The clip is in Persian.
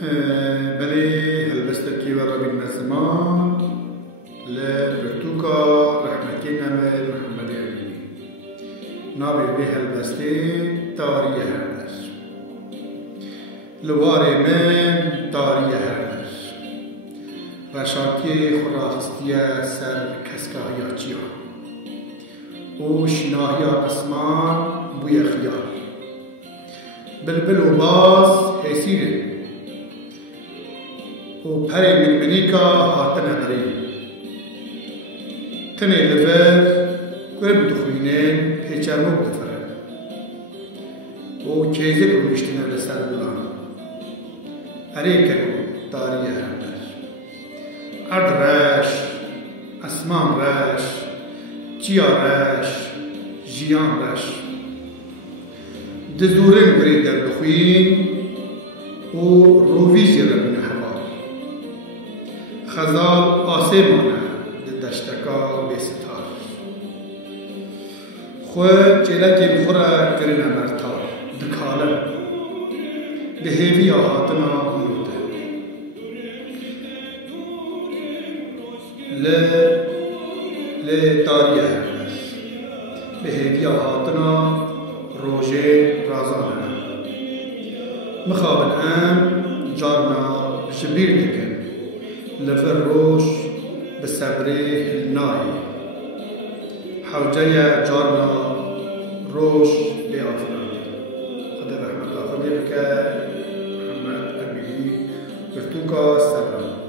بله هلبستکی و ربی نظمان لبرتوکا رحمتی نمه محمد امینی نابی به هلبستی تاری هردر لوار من تاری هردر رشاکی خوراخستی سر کسکاهی چیا و شناهی قسمان بوی خیال بلبل و باز حسیره و پری منمنیکا هاتنه بری تنه لفر گرب دخوینین پیچرمو بدفره و کیزه کنشتنه لسر بلان اریکه کو داریه هردر ارد رش اسمان رش چیا رش جیان رش دزورن بری در بخوین و رویزی ربنه خزال آسمانه دشتکا بیستار خود جلکی بخوره کرنه مرتار دکاله به هیوی آهاتنا ملوده داریه هردر به هیوی آهاتنا روژه رازانه مخابن ام جارنا شبیر دکن لفر روش بسبره الناي حوجية جارنا روش بأفراد خدا رحمة الله خدا بك محمد أبي برتوكا سلام